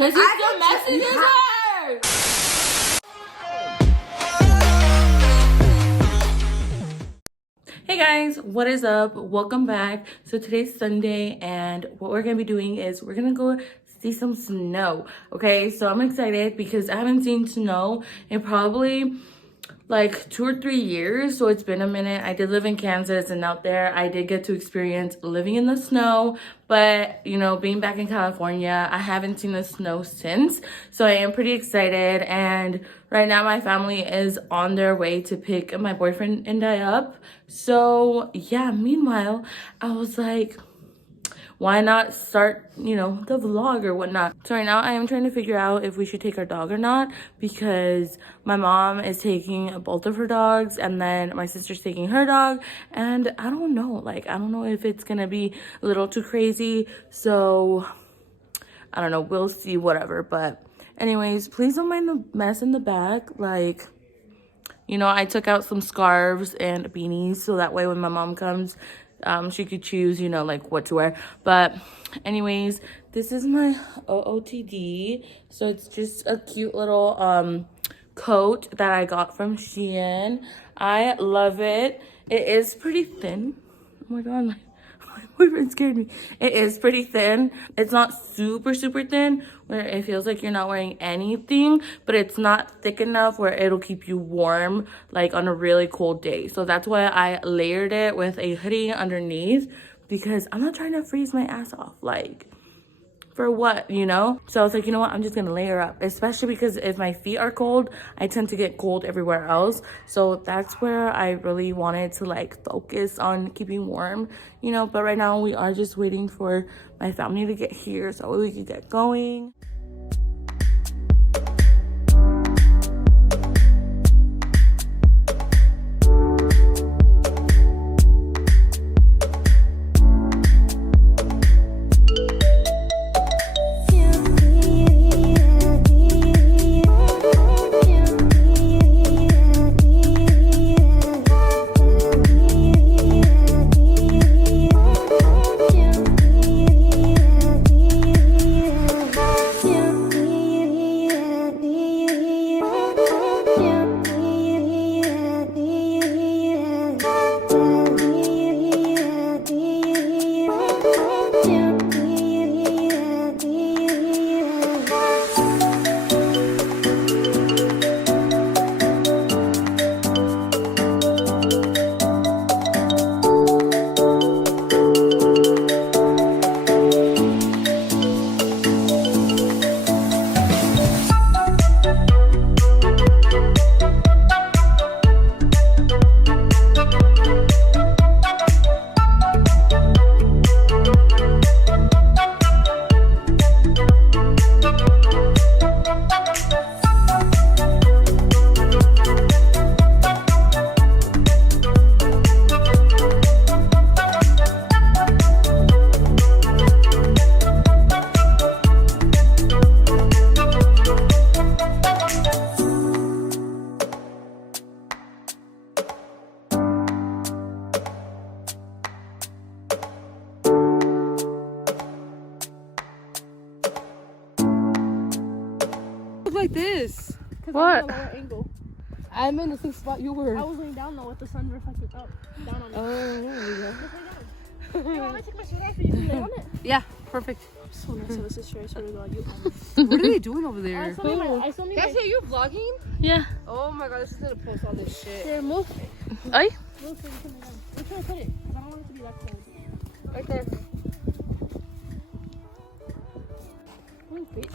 Because he still messages her. Hey guys, what is up? Welcome back. So today's Sunday and what we're gonna be doing is we're gonna go see some snow. Okay, so I'm excited because I haven't seen snow in probably like 2 or 3 years, so it's been a minute. I did live in Kansas, and out there I did get to experience living in the snow, but you know, being back in California, I haven't seen the snow since. So I am pretty excited, and right now my family is on their way to pick my boyfriend and I up. So yeah, meanwhile I was like, why not start, you know, the vlog or whatnot. So right now I am trying to figure out if we should take our dog or not, because my mom is taking both of her dogs and then my sister's taking her dog, and I don't know, like, I don't know if it's gonna be a little too crazy. So I don't know, we'll see, whatever. But anyways, please don't mind the mess in the back. Like, you know, I took out some scarves and beanies so that way when my mom comes, she could choose, you know, like what to wear. But anyways, this is my OOTD. So it's just a cute little coat that I got from Shein. I love it. It is pretty thin. Oh my god, my boyfriend scared me. It is pretty thin. It's not super thin where it feels like you're not wearing anything, but it's not thick enough where it'll keep you warm like on a really cold day. So that's why I layered it with a hoodie underneath, because I'm not trying to freeze my ass off. Like, for what, you know? So I was like, you know what, I'm just gonna layer up, especially because if my feet are cold, I tend to get cold everywhere else. So that's where I really wanted to like focus on keeping warm, you know. But right now we are just waiting for my family to get here so we can get going. Like this. What? I'm, angle. I'm in the same spot you were. I was laying down though with the sun reflected up. Down on it. Oh, there you go. You want me to take my shirt off and you can lay on it? Yeah, perfect. I'm so nice of a sister, I swear to God. What are they doing over there? I still need Guys, are you vlogging? Yeah. Oh my god, this is gonna post all this shit. Here, move. Ay? Move so you can lay down. Where can I put it? Because I don't want it to be that cold. Right there.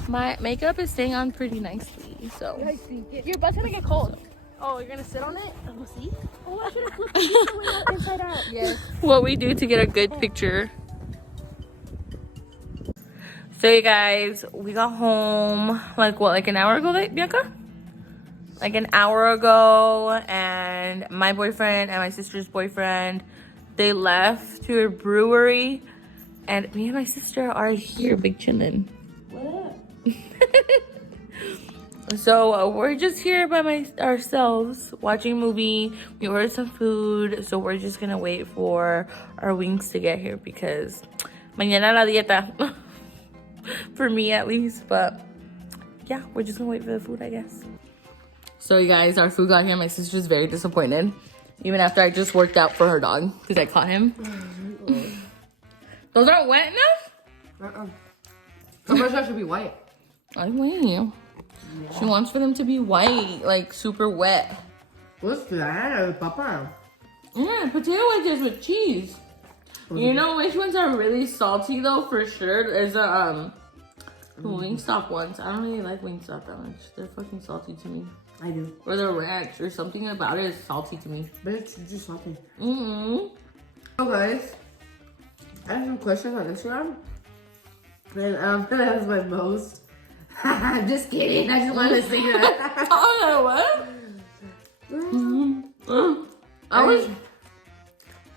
My makeup is staying on pretty nicely, so. Your butt's gonna get cold. Oh, you're gonna sit on it? We'll see. Oh, I should have flipped it inside out. Yes. What we do to get a good picture. So you guys, we got home like what, like an hour ago, Bianca? Like an hour ago, and my boyfriend and my sister's boyfriend, they left to a brewery, and me and my sister are here big chillin'. So we're just here by ourselves watching a movie. We ordered some food, so we're just gonna wait for our wings to get here because mañana la dieta for me at least. But yeah, we're just gonna wait for the food, I guess. So you guys, our food got here. My sister's very disappointed. Even after I just worked out for her dog. Because I caught him. Those aren't wet enough? How much that should be white? I mean, she wants for them to be white, like super wet. What's that, Papa? Yeah, potato wedges with cheese. You know which ones are really salty though, for sure? Is the Wingstop ones. I don't really like Wingstop that much. They're fucking salty to me. I do. Or the ranch or something about it is salty to me. But it's just salty. Mm-hmm. So guys, I have some questions on Instagram. And that was my most. I'm just kidding. I just wanted to say that. Oh, what?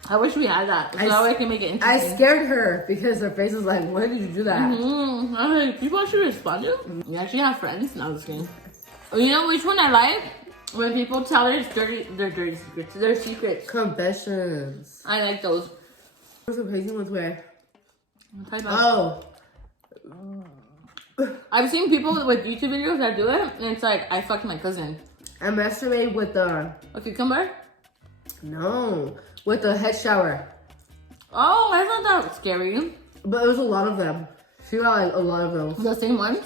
I wish we had that. So that way I can make it interesting. I scared her because her face was like, when did you do that? I'm like, people actually respond to you? You actually have friends? No, I'm just kidding. You know which one I like? When people tell their dirty secrets. Their secrets. Confessions. I like those. What's the crazy ones where? Oh. I've seen people with YouTube videos that do it, and it's like, I fucked my cousin. I masturbated with the... A cucumber? No. With the head shower. Oh, that's not that scary. But it was a lot of them. She got like a lot of those. The same ones?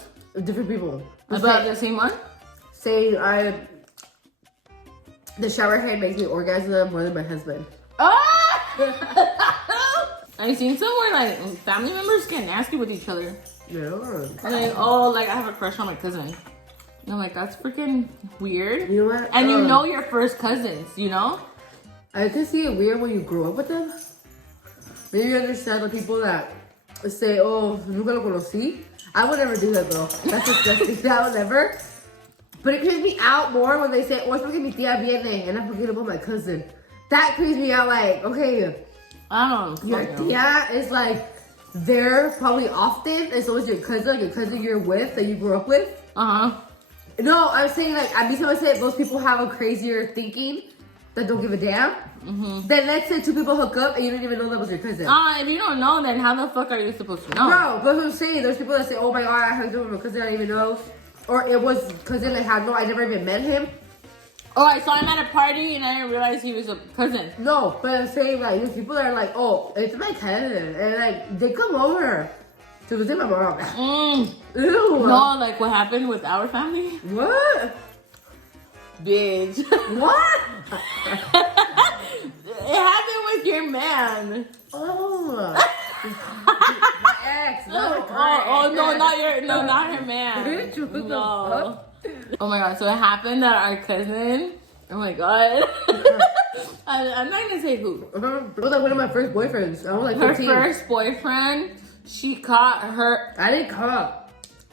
Different people. About the same one? Say the shower head makes me orgasm more than my husband. Ah! I've seen some where like family members get nasty with each other. Yeah. Like, oh, like I have a crush on my cousin. And I'm like, that's freaking weird. You know what? And you know your first cousins, you know? I can see it weird when you grow up with them. Maybe you understand the people that say, oh, nunca lo conocí. I would never do that, girl. That's disgusting. I would never. But it creeps me out more when they say, oh, es porque mi tía viene, and I forget about my cousin. That creeps me out like, okay, I don't know. your tía is like there probably often, and so is your cousin you're with, that you grew up with. Uh-huh. No, I'm saying like, I mean, someone said most people have a crazier thinking that don't give a damn. Then let's say two people hook up and you didn't even know that was your cousin. If you don't know, then how the fuck are you supposed to know? No, but what I'm saying, there's people that say, oh my god, I hooked up with my cousin I didn't even know. Or it was cousin I had no, I never even met him. Oh, I saw him at a party and I didn't realize he was a cousin. No, but I'm saying like, there's people that are like, oh, it's my cousin. And like, they come over to visit my mom. Ew. No, like what happened with our family? What? Bitch. What? It happened with your man. Oh. My ex. Not not her man. No. Oh my god, so it happened that our cousin, oh my god. I'm not gonna say who. It was like one of my first boyfriends. I was like 15. Her first boyfriend, she caught her. I didn't caught.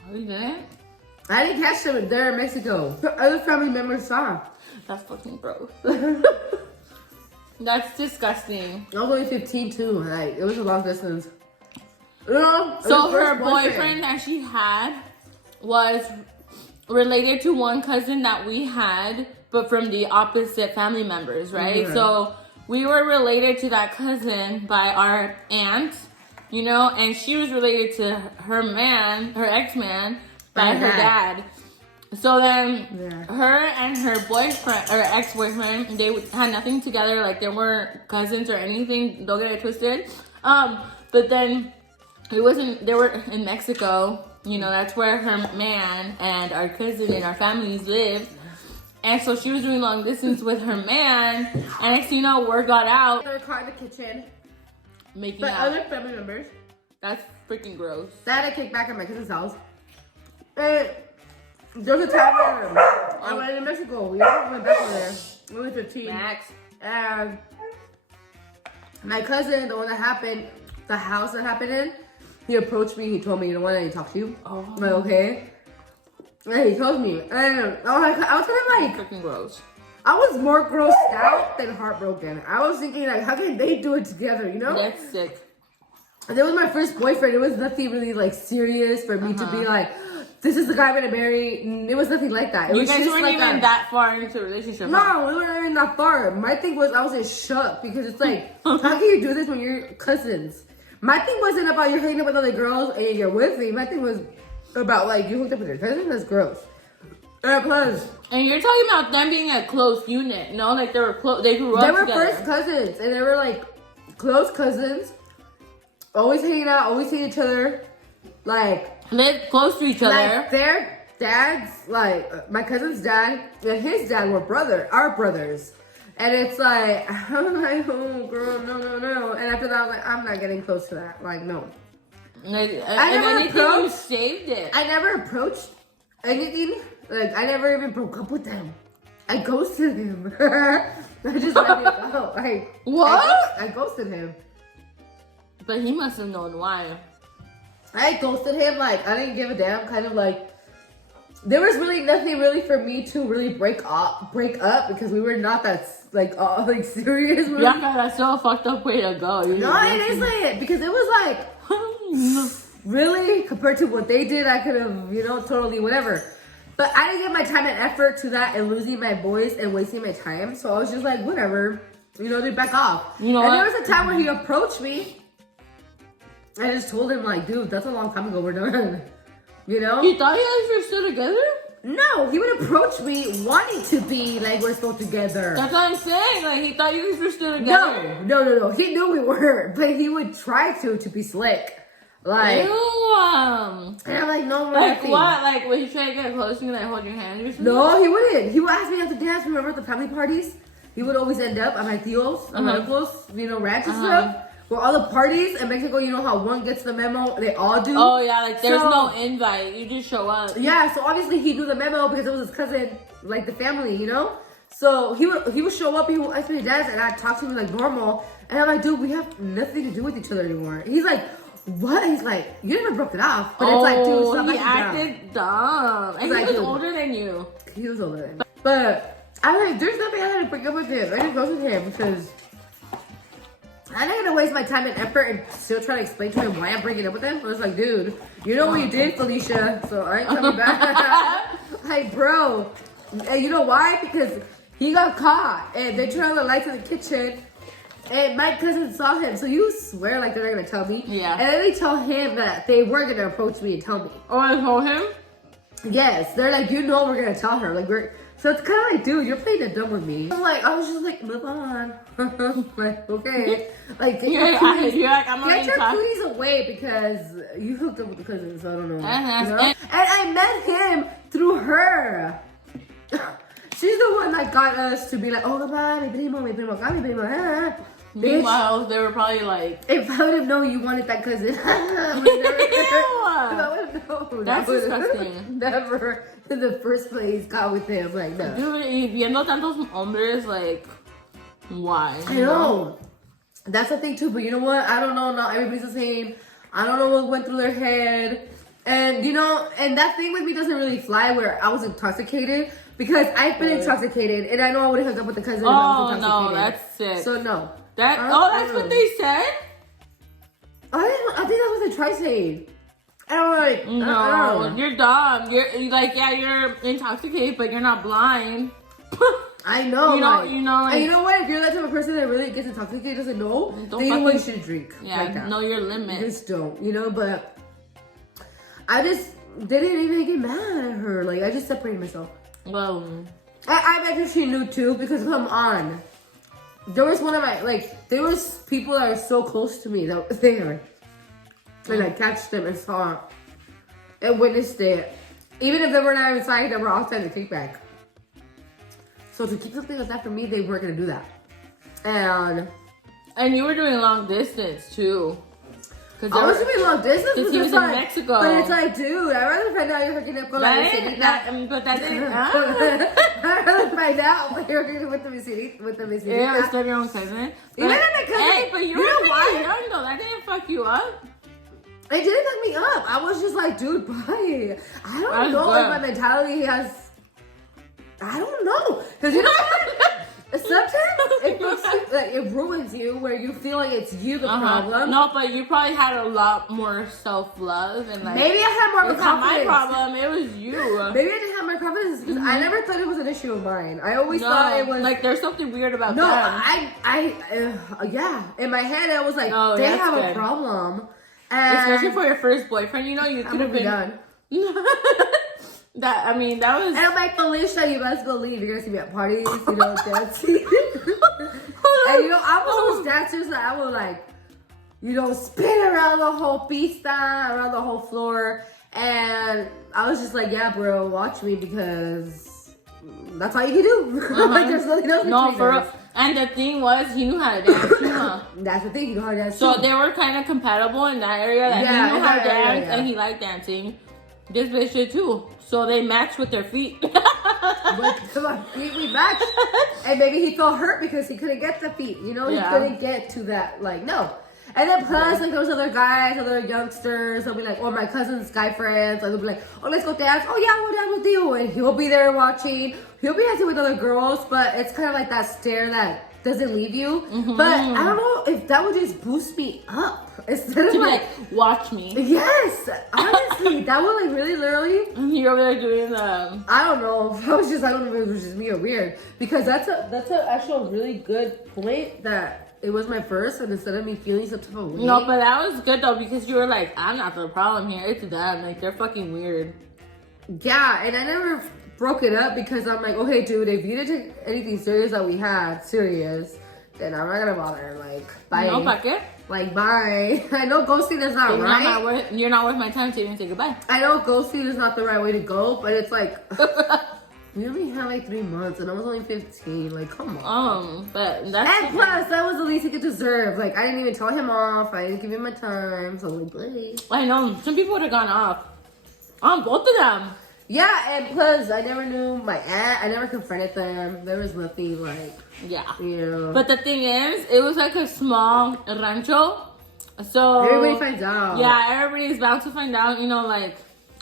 Oh, you didn't? I didn't catch them there in Mexico. Her other family members saw. That's fucking gross. That's disgusting. I was only 15 too. Like, it was a long distance. You know, so her boyfriend that she had was related to one cousin that we had, but from the opposite family members, right? Yeah. So we were related to that cousin by our aunt, you know, and she was related to her man, her ex-man, by her dad. So then her and her boyfriend, or ex-boyfriend, they had nothing together. Like, they weren't cousins or anything. Don't get it twisted. But then they were in Mexico. You know, that's where her man and our cousin and our families lived. And so she was doing long distance with her man. And next thing you know, word got out. They were caught in the kitchen. Making But out. other family members. That's freaking gross. That I kicked back at my cousin's house. And there was a time where I went to Mexico. We all went back over there. We were 15. Max. And my cousin, the one that happened, the house that happened in, he approached me. He told me, you know what, I need to talk to you. Oh. I'm like, okay. And he told me. And I was kind of like, Freaking gross. I was more grossed out than heartbroken. I was thinking, like, how can they do it together, you know? That's sick. And that was my first boyfriend. It was nothing really, like, serious for me to be like, this is the guy I'm gonna marry. It was nothing like that. It You was guys just weren't like even that far into a relationship. No, we weren't even that far. My thing was, I was just shocked because it's like, how can you do this when you're cousins? My thing wasn't about you're hanging out with other girls and you're with me. My thing was, about like you hooked up with your cousin. That's gross. And plus, and you're talking about them being a close unit, no? Like they were close. They grew up they were together. first cousins, and they were like close cousins. Always hanging out, always seeing each other. Like lived close to each other. Like their dads, like my cousin's dad and his dad were our brothers. And it's like, I'm like, oh girl, no. And after that, I was like, I'm not getting close to that. Like, no. Like, you saved it. I never approached anything. Like, I never even broke up with them. I ghosted him. I just let him go. What? I ghosted him. But he must have known why. I ghosted him. Like, I didn't give a damn. Kind of like, there was really nothing really for me to really break up because we were not that like serious. Yeah, that's still a fucked up way to go. No, it is like because it was like really compared to what they did, I could have totally whatever. But I didn't give my time and effort to that and losing my voice and wasting my time. So I was just like whatever, they back off. And there was a time where he approached me. I just told him like, dude, that's a long time ago. We're done. You thought you guys were still together? No, he would approach me wanting to be like we're still together. That's what I'm saying. Like he thought you guys were still together. No. He knew we weren't, but he would try to be slick. Like, ew, and I'm like, no, we're like nothing. what? Like would he try to get close to you and like hold your hand or something? No, he wouldn't. He would ask me out to dance. Remember at the family parties? He would always end up at my tios, my uncles, ranch and stuff. Well, all the parties in Mexico, you know how one gets the memo, they all do. Oh yeah, like there's no invite, you just show up. Yeah, so obviously he knew the memo because it was his cousin, like the family, So he would show up, he would ask me to dance, and I'd talk to him like normal. And I'm like, dude, we have nothing to do with each other anymore. He's like, what? He's like, you never broke it off. But it's like, dude, stop he acted dumb. And he was older than you. He was older than me. But I was like, there's nothing I had to break up with him. I didn't go with him because I'm not gonna waste my time and effort and still try to explain to him why I'm breaking up with him. I was like, dude, you know what you did, Felicia, so I ain't coming back. Like, bro, and you know why? Because he got caught and they turned on the lights in the kitchen and my cousin saw him. So you swear like they're not gonna tell me. Yeah. And then they tell him that they were gonna approach me and tell me. Oh, I told him? Yes, they're like, we're gonna tell her. Like, so it's kind of like, dude, you're playing a dumb with me. I was just like, move on. Like, okay. Like, get your cooties away because you hooked up with the cousin, so I don't know. And I met him through her. She's the one that got us to be like, oh, mi primo, acá, mi primo. Meanwhile, they were probably like, if I would have known you wanted that cousin, that's disgusting. Never in the first place got with him. Like, no. Dude, viendo tantos hombres, like, why? I know. That's the thing too, but you know what? I don't know. Not everybody's the same. I don't know what went through their head. And and that thing with me doesn't really fly where I was intoxicated because I've been intoxicated and I know I would have hooked up with the cousin if I was intoxicated. No, that's sick. So no. That's what they said? I think that's what they tried saying. I don't know. No, you're dumb. You're like, yeah, you're intoxicated, but you're not blind. I know. Like, and you know what? If you're that type of person that really gets intoxicated, doesn't know, then you know what you should drink. Yeah, like that. Know your limit. Just don't, but I just didn't even get mad at her. Like, I just separated myself. Well, I bet she knew too, because come on. There was one of my, there was people that are so close to me that was there. And I catched them and saw it and witnessed it. Even if they were not inside, they were outside the kickback. So to keep something like that from me, they weren't going to do that. And you were doing long distance too. I was doing long distance because he was in Mexico. But it's like, dude, I'd rather find out you're hooking up with But that didn't. I'd rather find out you're hooking up with the Miserita. Yeah, instead of your own cousin. Even if the cousin. Hey, but you were young though. That didn't fuck you up. It didn't fuck me up. I was just like, dude, bye. I don't know if my mentality has. I don't know. Because you know what? Sometimes it ruins you where you feel like it's you the problem. No, but you probably had a lot more self-love and maybe I had more confidence. It's not my problem. It was you. Maybe I didn't have my confidence because I never thought it was an issue of mine. I always thought it was like there's something weird about them. Yeah. In my head, I was like, they have a problem. And especially for your first boyfriend, you could have been done. That was. And I'm like, Alicia, you best believe you're gonna see me at parties, you know, dancing. And you know, I was those dancers that I would like, you know, spin around the whole pista, around the whole floor. And I was just like, yeah, bro, watch me because that's all you can do. Like, there's nothing else. No, for real. And the thing was, he knew how to dance too, huh? That's the thing, he knew how to dance So too. they were kind of compatible in that area. That he knew how to dance and he liked dancing. This bitch did too. So they matched with their feet. But come on, we matched. And maybe he felt hurt because he couldn't get the feet. You know, he couldn't get to that. Like, no. And then plus, like, there was other guys, other youngsters. They'll be like, or my cousin's guy friends. Like, they'll be like, oh, let's go dance. Oh, yeah, we'll dance with you. And he'll be there watching. He'll be dancing with other girls. But it's kind of like that stare that doesn't leave you. But I don't know if that would just boost me up. Instead of like, watch me. Yes. Honestly, that would like really literally. You're over there doing the. I don't know. I don't know if it was just me or weird. Because that's an actual really good point that it was my first, and instead of me feeling some type of way. No, but that was good though because you were like, I'm not the problem here. It's them. Like, they're fucking weird. Yeah, and I never broke it up because I'm like, okay, dude, if you didn't take anything serious that we had serious, then I'm not gonna bother. Like, bye. No, ¿pa qué? Like, bye. I know ghosting is not right. You're not worth my time to even say goodbye. I know ghosting is not the right way to go, but it's like, we only had like 3 months and I was only 15. Like, come on. But that's. And plus, that was the least he could deserve. Like, I didn't even tell him off. I didn't give him my time. So, like, please. I know. Some people would have gone off. On both of them. Yeah, and plus, I never knew my aunt. I never confronted them. There was nothing like. Yeah. You know. But the thing is, it was like a small rancho. So. Everybody finds out. Yeah, everybody's about to find out. You know, like,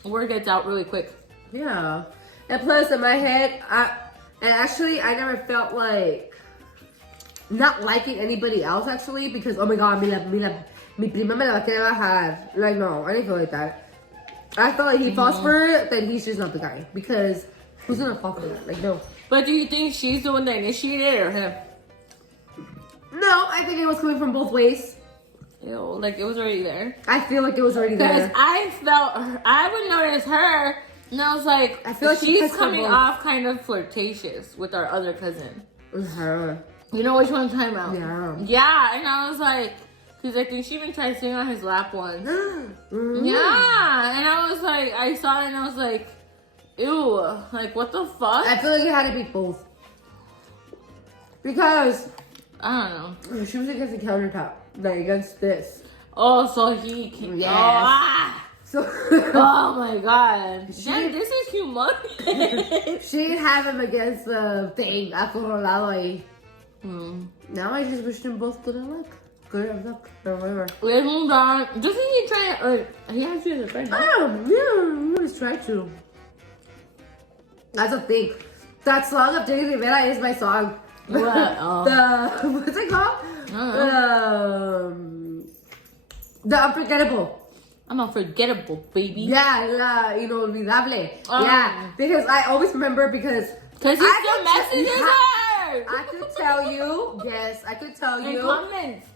word gets out really quick. Yeah. And plus, in my head, I never felt like not liking anybody else, actually, because, oh my God, mi prima me la va a querer bajar. Like, no, I didn't feel like that. I felt like he falls for it, then he's just not the guy. Because who's gonna fall for that? Like, no. But do you think she's the one that initiated it or him? No, I think it was coming from both ways. Ew, like it was already there. I feel like it was already there. Because I would notice her, and I was like, I feel like she's coming off kind of flirtatious with our other cousin. Her. You know which one I'm talking about? Yeah. Yeah, and I was like, because I think she even tried sitting on his lap once. Mm-hmm. Yeah, and I was like, I saw it and I was like, ew, like what the fuck? I feel like it had to be both. Because I don't know. she was against the countertop, like against this. Oh, so he can. Yes. Oh, ah. So. Oh my God. Damn, this is humongous. She didn't have him against the thing, acorralado ahí. Now I just wish them both good luck. Good luck, or whatever. Let's move on. Doesn't he try, or he has you as a friend? Oh, yeah, I always try to. That's a thing. That song of Jenny Rivera is my song. What? Oh. What's it called? The Unforgettable. I'm unforgettable, baby. Yeah, la inolvidable. Oh. Yeah, because I always remember because he still messages her. I could tell you. Yes, I could tell you. In comments.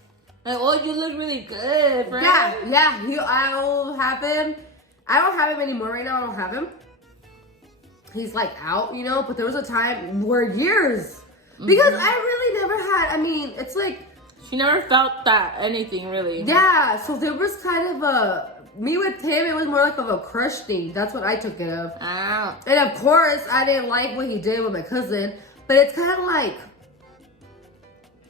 Like, oh, you look really good, friend. Yeah. I'll have him. I don't have him anymore right now. I don't have him. He's like out, you know. But there was a time where years because I really never had. I mean, it's like she never felt that anything really. Yeah. So there was kind of a me with him. It was more like of a crush thing. That's what I took it of. Ah. And of course, I didn't like what he did with my cousin. But it's kind of like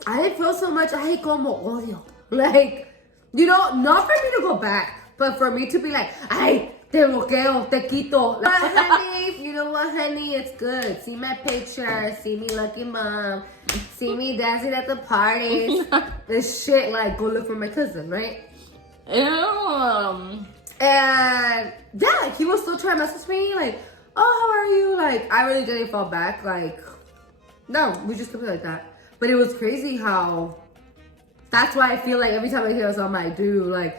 I didn't feel so much. Ay, como odio. Like, you know, not for me to go back, but for me to be like, ay, te bloqueo, te quito. But honey, you know what, honey? It's good. See my picture. See me lucky mom. See me dancing at the parties. This shit, like, go look for my cousin, right? Ew. And yeah, he was still trying to message me, like, oh, how are you? Like, I really didn't fall back. Like, no, we just kept it like that. But it was crazy how. That's why I feel like every time I hear a song, I do like.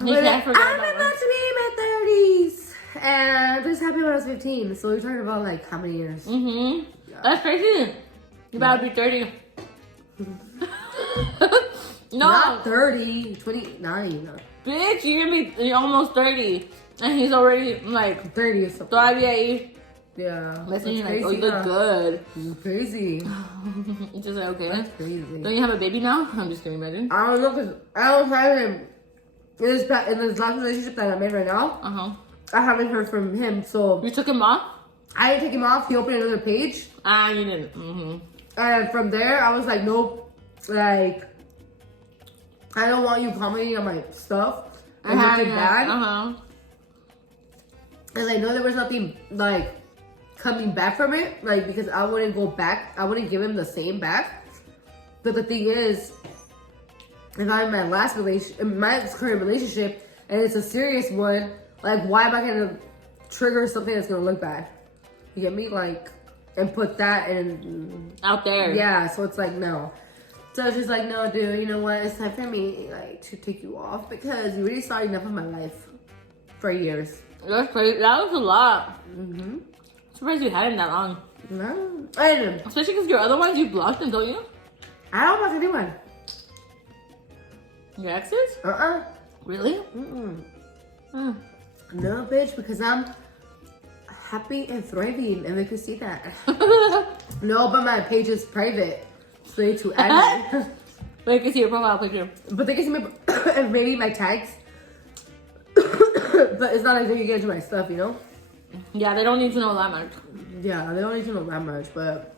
I'm about to be in my 30s, and this happened when I was 15. So we're talking about like how many years? Yeah. That's crazy. You about to be 30. No, not 30, 29. Bitch, you're almost 30. And he's already like 30 or something. todavía ahí. Yeah. Listening like, crazy, oh, you look good. Crazy. Just like, okay. That's crazy. Don't you have a baby now? I'm just kidding, imagine. I don't know, because I don't have him. In this last relationship that I'm in right now, I haven't heard from him, so... You took him off? I didn't take him off. He opened another page. Ah, you didn't. And from there, I was like, nope. Like, I don't want you commenting on my stuff. And looking bad. And I know there was nothing, like, coming back from it. Like, because I wouldn't go back. I wouldn't give him the same back. But the thing is, if I'm in my my current relationship, and it's a serious one, like, why am I gonna trigger something that's gonna look bad? You get me? Like, and put that in out there. Yeah, so it's like, no. So it's just like, no, dude, you know what? It's time for me, like, to take you off because you really saw enough of my life for years. That's crazy. That was a lot. I'm surprised you had him that long. No, I didn't. Especially because your other ones, you blocked them, don't you? I don't block anyone. Your exes? Really? No, bitch, because I'm happy and thriving, and they can see that. No, but my page is private, so they need to add me. But you can see your profile picture. But they can see my maybe my tags. But it's not like they can get into my stuff, you know? Yeah, they don't need to know that much. Yeah, they don't need to know that much, but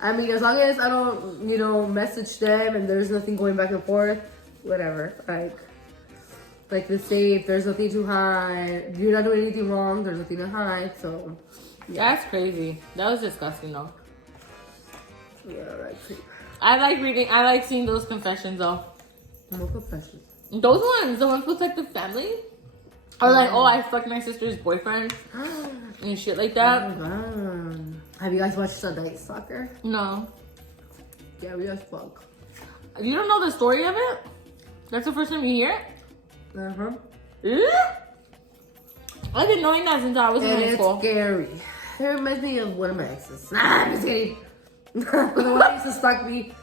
I mean, as long as I don't, you know, message them and there's nothing going back and forth, whatever. Like they say, if there's nothing to hide, you're not doing anything wrong, there's nothing to hide, so. Yeah. That's crazy. That was disgusting, though. Yeah, that's creep. I like seeing those confessions, though. No confessions. Those ones, the ones with like the family. Or like, oh, I fucked my sister's boyfriend. And shit like that. Oh my God. Have you guys watched Sunday Soccer? No. Yeah, we guys fuck. You don't know the story of it? That's the first time you hear it? Yeah. I've been knowing that since I was in high school. It's scary. It reminds me of one of my exes. Nah, I'm just kidding. The one that used to stalk me